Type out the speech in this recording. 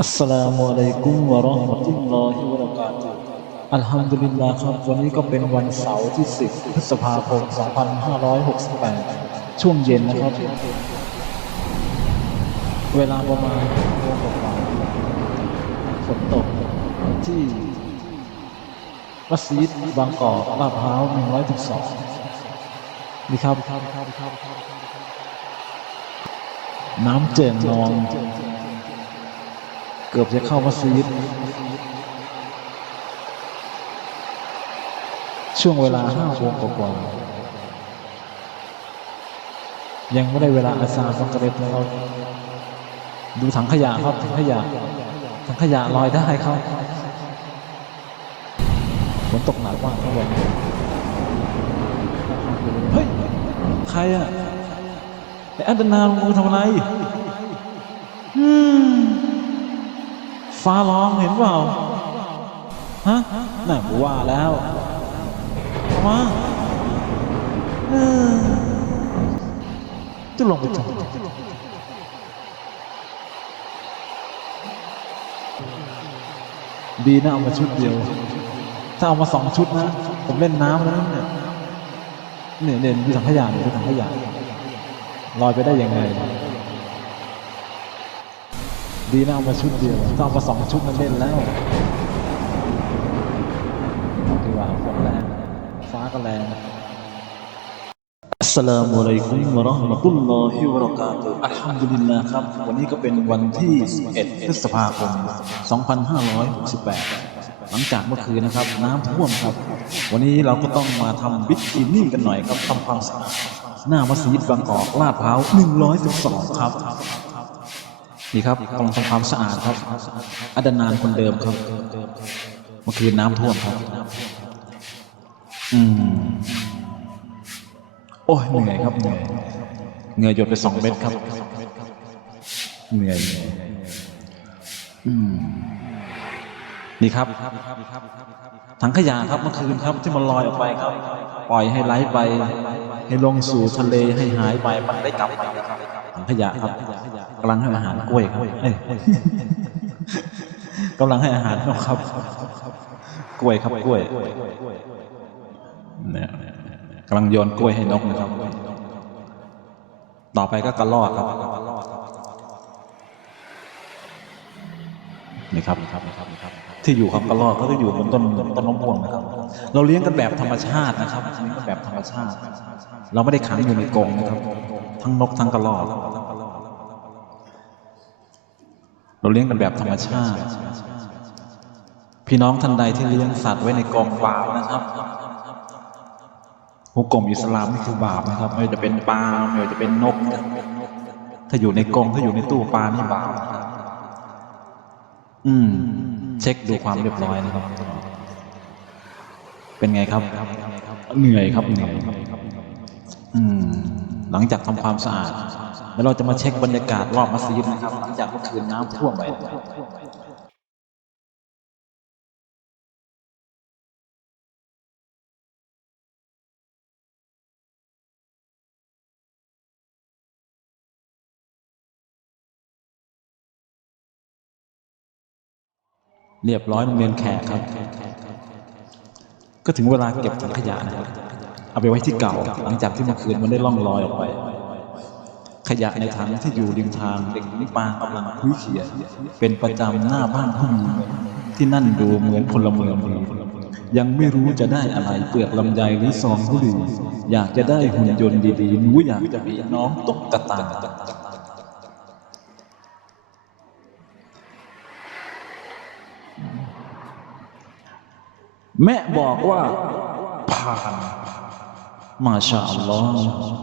อัสสลามุอะลัยกุมวะเราะห์มะตุลลอฮิวะบะเราะกาตุฮ์อัลฮัมดุลิลลาห์ครับ วันนี้ก็เป็นวันเสาร์ที่ 10 พฤษภาคม 2568 ช่วงเย็นนะครับ เวลาประมาณโมงกว่าฝนตกที่มัสยิดบางกอกลาดพร้าว 112 นี่ครับ น้ำเจิ่งนอง เกือบจะเข้ามัสยิด ช่วงเวลาห้าโมงกว่าๆยังไม่ได้เวลาอาซาสักกระเด็ดเลยครับดูถังขยะครับถังขยะถังขยะลอยได้ครับฝนตกหนักมากครับเฮ้ย ใครอะไอ้อันตนาลงมือทำอะไร ฟ้าร้องเห็นเปล่า ฮะ น่ะกูว่าแล้วมาจะลงไปทำไมดีนะเอามาชุดเดียว ถ้าเอามาสองชุดนะ ผมเล่นน้ำแล้วเนี่ยเนี่ยเนี่ยดูถังขยะเนี่ยดูถังขยะลอยไปได้ยังไง ดีนะเอามาชุดเดียวถ้าเอามาสองชุดมันเล่นแล้วดีกว่าฝนแรงฟ้าก็แรงอัสสลามุอะลัยกุมวะราะห์มะตุลลอฮิวะราะกาตุอัลฮัมดุลิลลาห์ครับ วันนี้ก็เป็นวันที่ 11 พฤษภาคม 2568 หลังจากเมื่อคืนนะครับ น้ำท่วมครับ วันนี้เราก็ต้องมาทำบิ๊กคลีนนิ่งกันหน่อยครับทำความสะอาดหน้ามัสยิดบางกอกลาดพร้าว 112 ครับ นี่ครับกำลังทำความสะอาดครับอดนานคนเดิมครับเมื่อคืนน้ำท่วมครับ อืมโอ้ยเหนื่อยครับเหนื่อยเหงื่อยหยดไปสองเม็ดครับเหนื่อยอืมนี่ครับถังขยะครับเมื่อคืนครับที่มันลอยออกไปครับ ปล่อยให้ไหลไป ให้ลงสู่ทะเลให้หายไปมันได้กลับมาครับ ถังขยะครับกำลังให้อาหารกล้วยครับเอ้ยกำลังให้อาหารนกครับ กล้วยครับกล้วยเนี่ยกำลังโยนกล้วยให้นกนะครับ ต่อไปก็กระรอกครับนี่ครับที่อยู่ครับกระรอกก็จะอยู่บนต้นต้นมะม่วงนะครับ เราเลี้ยงกันแบบธรรมชาตินะครับเลี้ยงกันแบบธรรมชาติ เราไม่ได้ขังอยู่ในกรงนะครับ ทั้งนกทั้งกระรอกเราเลี้ยงกันแบบธรรมชาติ พี่น้องท่านใดที่เลี้ยงสัตว์ไว้ในกรงบาปนะครับหุกกลมอิสลามนี่คือบาปนะครับ ไม่ว่าจะเป็นปลาไม่ว่าจะเป็นนก ถ้าอยู่ในกรงถ้าอยู่ในตู้ปลานี่บาปอืม เช็คดูความเรียบร้อยนะครับ เป็นไงครับ เหนื่อยครับเหนื่อยอืม หลังจากทำความสะอาด แล้วเราจะมาเช็คบรรยากาศรอบมัสยิดนะครับ หลังจากเมื่อคืนน้ำท่วมไปเรียบร้อยโรงเรียนแขกครับ ก็ถึงเวลาเก็บถังขยะนะครับ เอาไปไว้ที่เก่า หลังจากที่เมื่อคืนมันได้ล่องลอยออกไป ขยะในถังที่อยู่ริมทางเด็กนิปางกำลังคุยเขีย เป็นประจำหน้าบ้านผู้มีที่นั่นดูเหมือนพลเมืองยังไม่รู้จะได้อะไรเปลือกลำไยหรือซองบุหรี่อยากจะได้หุ่นยนต์ดีๆหนูอยากจะมีน้องตุ๊กตาแม่บอกว่าผ่าน มาชาอัลลอฮ์